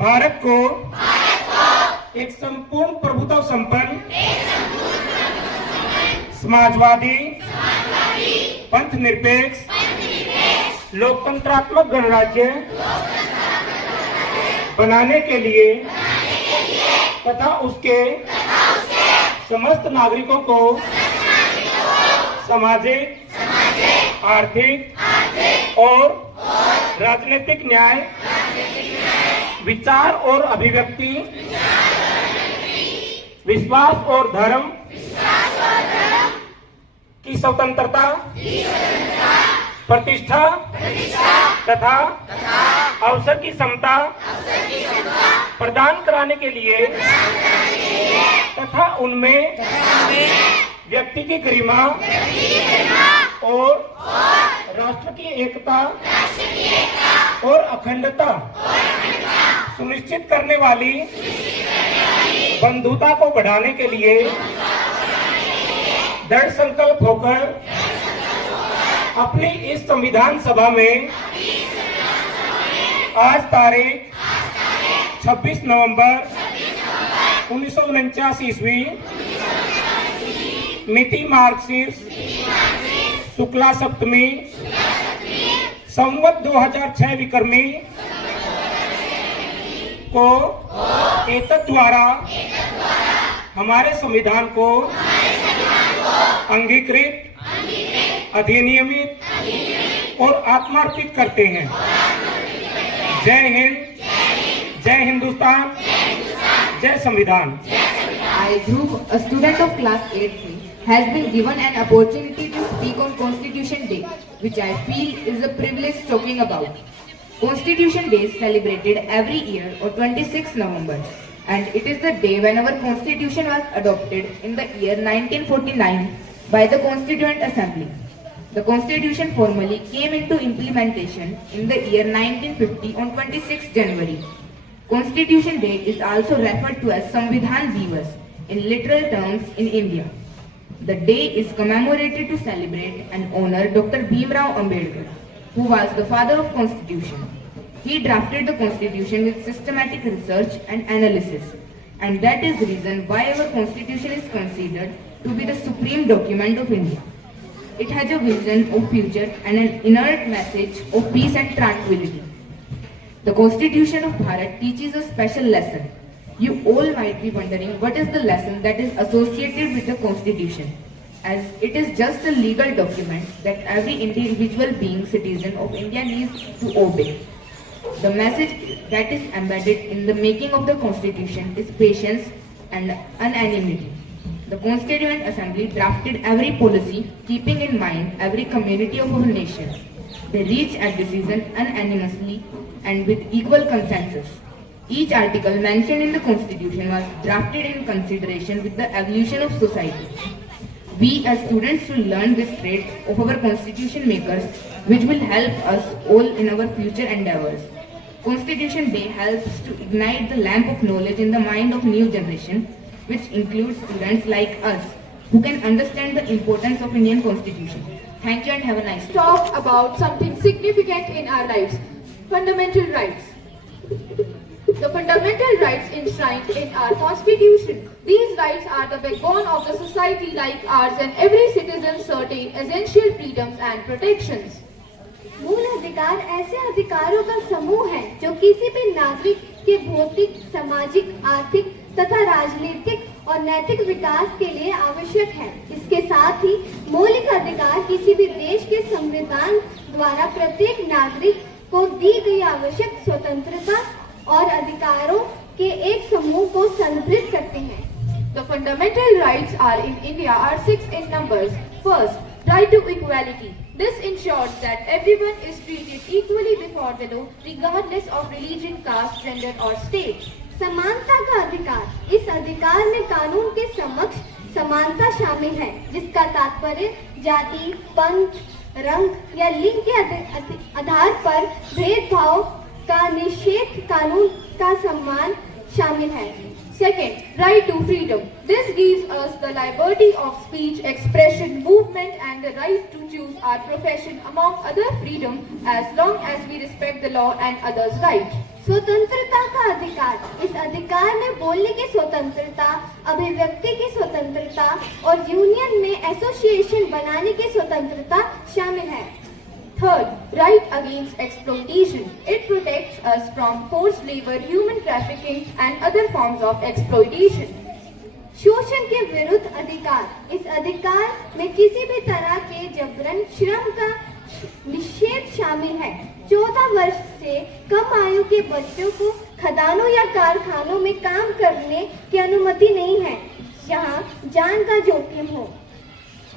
भारत को एक संपूर्ण प्रभुत्व संपन्न समाजवादी पंथ निरपेक्ष लोकतंत्रात्मक गणराज्य बनाने के लिए तथा उसके समस्त नागरिकों को सामाजिक, आर्थिक और राजनीतिक न्याय, विचार और अभिव्यक्ति, विश्वास और धर्म की स्वतंत्रता, प्रतिष्ठा तथा अवसर की समता प्रदान कराने के लिए तथा उनमें व्यक्ति की गरिमा और राष्ट्र की एकता और अखंडता सुनिश्चित करने वाली बंधुता को बढ़ाने के लिए दृढ़ संकल्प होकर अपनी इस संविधान सभा में आज तारीख 26 नवंबर 1949 ईस्वी मिति मार्गशीर्ष शुक्ला सप्तमी संवत 2006 विक्रमी को एतत् द्वारा हमारे संविधान को अंगीकृत, अधिनियमित और आत्मार्पित करते हैं। जय हिंद, जय हिंदुस्तान, जय संविधान। I, Dhruv, a student of class 8th, has been given an opportunity to speak on Constitution Day, which I feel is a privilege talking about. Constitution Day is celebrated every year on 26 November, and it is the day when our Constitution was adopted in the year 1949 by the Constituent Assembly. The Constitution formally came into implementation in the year 1950 on 26 January. Constitution Day is also referred to as Samvidhan Divas in literal terms in India. The day is commemorated to celebrate and honor Dr. Bhimrao Ambedkar, who was the father of Constitution. He drafted the Constitution with systematic research and analysis, and that is the reason why our Constitution is considered to be the supreme document of India. It has a vision of future and an inert message of peace and tranquility. The Constitution of Bharat teaches a special lesson. You all might be wondering what is the lesson that is associated with the Constitution, as it is just a legal document that every individual being citizen of India needs to obey. The message that is embedded in the making of the Constitution is patience and unanimity. The Constituent Assembly drafted every policy keeping in mind every community of our nation. They reached a decision unanimously and with equal consensus. Each article mentioned in the Constitution was drafted in consideration with the evolution of society. We as students should learn this trait of our Constitution makers, which will help us all in our future endeavors. Constitution Day helps to ignite the lamp of knowledge in the mind of new generation, which includes students like us, who can understand the importance of Indian Constitution. Thank you and have a nice day. Talk about something significant in our lives, fundamental rights. The fundamental rights enshrined in our Constitution. These rights are the backbone of the society like ours, and every citizen certain essential freedoms and protections. मूल अधिकार ऐसे अधिकारों का समूह है जो किसी भी नागरिक के भौतिक, सामाजिक, आर्थिक तथा राजनीतिक और नैतिक विकास के लिए आवश्यक है। इसके साथ ही मौलिक अधिकार किसी भी देश के संविधान द्वारा प्रत्येक नागरिक को दी गई आवश्यक स्वतंत्रता और अधिकारों के एक समूह को संदर्भित करते हैं। The fundamental rights are in India are 6 in numbers. First, right to equality. This ensures that everyone is treated equally before the law, regardless of religion, caste, gender or state. समानता का अधिकार। इस अधिकार में कानून के समक्ष समानता शामिल है, जिसका तात्पर्य जाति, पंथ, रंग या लिंग के आधार पर भेदभाव का निषेध, कानून का सम्मान शामिल है। Second, right to freedom. This gives us the liberty of speech, expression, movement and the right to choose our profession among other freedom as long as we respect the law and others' rights. स्वतंत्रता का अधिकार। इस अधिकार में बोलने की स्वतंत्रता, अभिव्यक्ति की स्वतंत्रता और यूनियन में एसोसिएशन बनाने की स्वतंत्रता शामिल है। Third, right against exploitation. It protects us from forced labor, human trafficking and other forms of exploitation. शोषण के विरुद्ध अधिकार। इस अधिकार में किसी भी तरह के जबरन श्रम का निषेध शामिल है। 14 वर्ष से कम आयु के बच्चों को खदानों या कारखानों में काम करने की अनुमति नहीं है, जहां जान का जोखिम हो।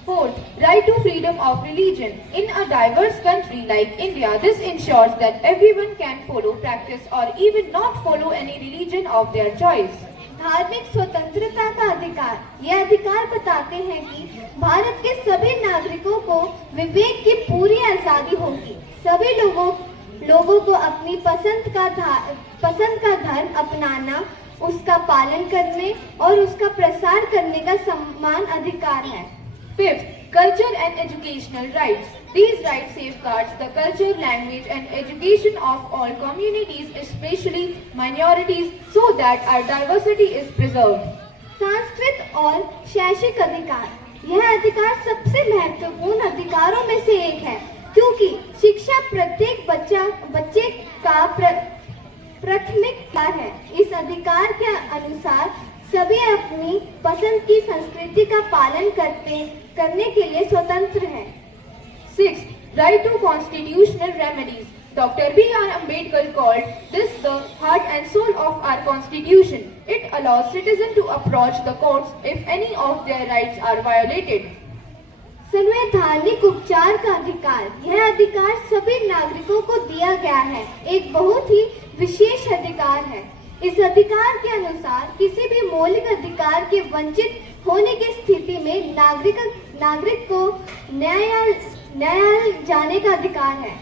Fourth, right to freedom of religion. In a diverse country like India, this ensures that everyone can follow, practice or even not follow any religion of their choice. धार्मिक स्वतंत्रता का अधिकार। यह अधिकार बताते हैं कि भारत के सभी नागरिकों को विवेक की पूरी आजादी होगी। सभी लोगों को अपनी पसंद का धर्म अपनाना, उसका पालन करने और उसका प्रसार करने का समान अधिकार है। Fifth, culture and educational rights. These rights safeguards the culture, language and education of all communities, especially minorities, so that our diversity is preserved. सांस्कृतिक और शैक्षिक अधिकार। यह अधिकार सबसे महत्वपूर्ण अधिकारों में से एक है, क्योंकि शिक्षा प्रत्येक बच्चे का प्राथमिकता है। इस अधिकार के अनुसार सभी अपनी पसंद की संस्कृति का पालन करने के लिए स्वतंत्र हैं। Sixth, right to constitutional remedies. Dr. B.R. Ambedkar called this the heart and soul of our constitution. It allows citizens to approach the courts if any of their rights are violated. संवैधानिक उपचार का अधिकार। यह अधिकार सभी नागरिकों को दिया गया है, एक बहुत ही विशेष अधिकार है। इस अधिकार के अनुसार किसी भी मौलिक अधिकार के वंचित होने की स्थिति में नागरिक को न्यायालय जाने का अधिकार है।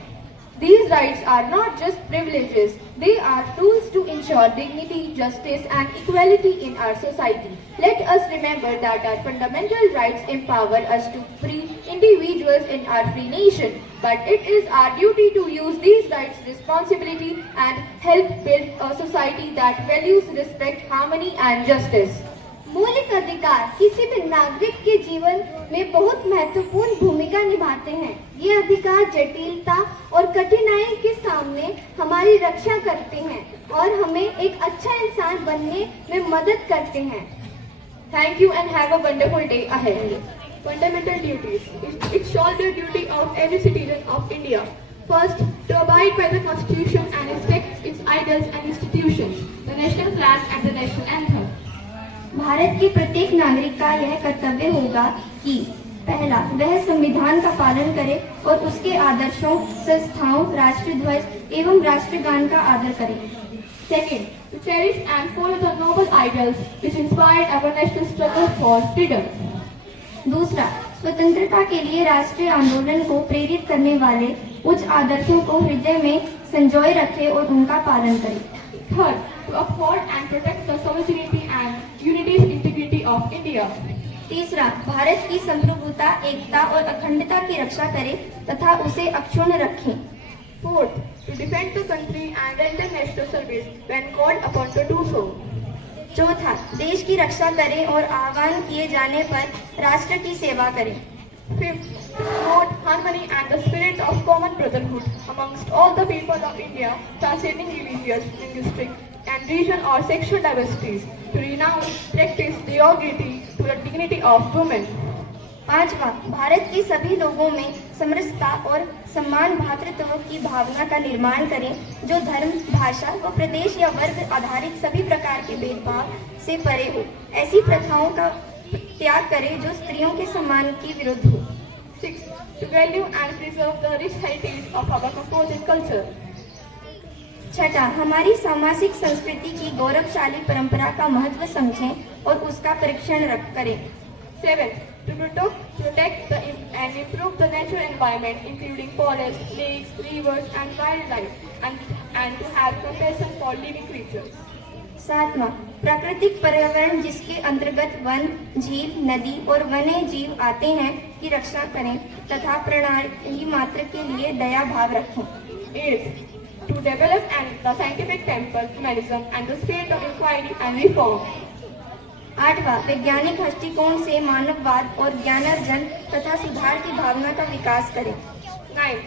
These rights are not just privileges, they are tools to ensure dignity, justice and equality in our society. Let us remember that our fundamental rights empower us to free individuals in our free nation. But it is our duty to use these rights responsibly and help build a society that values respect, harmony and justice. मौलिक अधिकार किसी भी नागरिक के जीवन में बहुत महत्वपूर्ण भूमिका निभाते हैं। ये अधिकार जटिलता और कठिनाई के सामने हमारी रक्षा करते हैं और हमें एक अच्छा इंसान बनने में मदद करते हैं। Thank you and have a wonderful day ahead. Fundamental duties. It shall be a duty of every citizen of India. First, to abide by the Constitution and respect its ideals and institutions, the national flag and the national anthem. Bharat के प्रत्येक नागरिक का यह कर्तव्य होगा कि पहला, वह संविधान का पालन करे और उसके आदर्शों, संस्थाओं, राष्ट्रध्वज एवं राष्ट्रगान का आदर करे। Second, to cherish and follow the noble ideals which inspired our national struggle for freedom. दूसरा, स्वतंत्रता के लिए राष्ट्रीय आंदोलन को प्रेरित करने वाले उच्च आदर्शों को हृदय में संजोए रखे और उनका पालन करे। Third, to uphold and protect the sovereignty and unity integrity of India. तीसरा, भारत की संप्रभुता, एकता और अखंडता की रक्षा करे तथा उसे अक्षुण्ण रखें। Fourth, to defend the country and render national service when called upon to do so. चौथा, देश की रक्षा करें और आह्वान किए जाने पर राष्ट्र की सेवा करें। Fifth, promote harmony and the spirit of common brotherhood amongst all the people of India, transcending religious, linguistic, and regional or sexual diversities, to renounce, practice derogacy to the dignity of women. पांचवा, भारत के सभी लोगों में समरसता और सम्मान भातृत्व की भावना का निर्माण करें, जो धर्म, भाषा व प्रदेश या वर्ग आधारित सभी प्रकार के भेदभाव से परे हो। ऐसी प्रथाओं का त्याग करें जो स्त्रियों के सम्मान के विरुद्ध हो। Sixth, to value and preserve the rich heritage of our composite culture. छठा, हमारी सामाजिक संस्कृति की गौरवशाली परंपरा का महत्व समझें और उसका परीक्षण करें। Seventh, to protect and improve the natural environment, including forests, lakes, rivers, and wildlife, and to have compassion for living creatures. सातवां, प्राकृतिक पर्यावरण जिसके अंतर्गत वन, झील, नदी और वन्य जीव आते हैं की रक्षा करें तथा प्राणी मात्र के लिए दया भाव रखें। Eighth, to to develop the scientific temper, humanism, and the spirit of inquiry and reform. 8वां, वैज्ञानिक दृष्टिकोण से मानववाद और ज्ञानार्जन तथा सुधार की भावना का विकास करें। 9.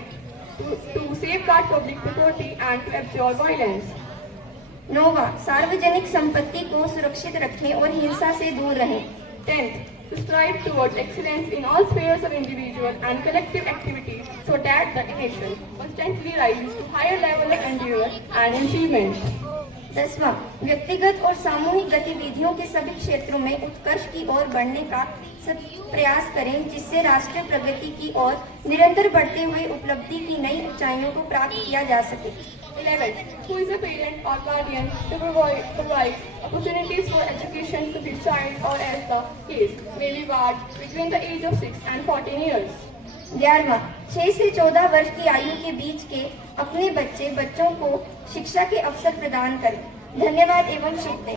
To safeguard public property and to absorb violence. 9वां, सार्वजनिक संपत्ति को सुरक्षित रखें और हिंसा से दूर रहें। 10th. To strive towards excellence in all spheres of individual and collective activities so that the nation constantly rises to higher level of endurance and achievement. 10वां, व्यक्तिगत और सामूहिक गतिविधियों के सभी क्षेत्रों में उत्कर्ष की ओर बढ़ने का प्रयास करें जिससे राष्ट्रीय प्रगति की ओर निरंतर बढ़ते हुए उपलब्धि की नई ऊंचाइयों को प्राप्त किया जा सके। 11th. Who is a parent or guardian to provide opportunities for education to his child or as the case may be barred between the age of 6 and 14 years. 11वां, 6 से 14 वर्ष की आयु के बीच के अपने बच्चों को शिक्षा के अवसर प्रदान करें। धन्यवाद एवं शुभ दिन।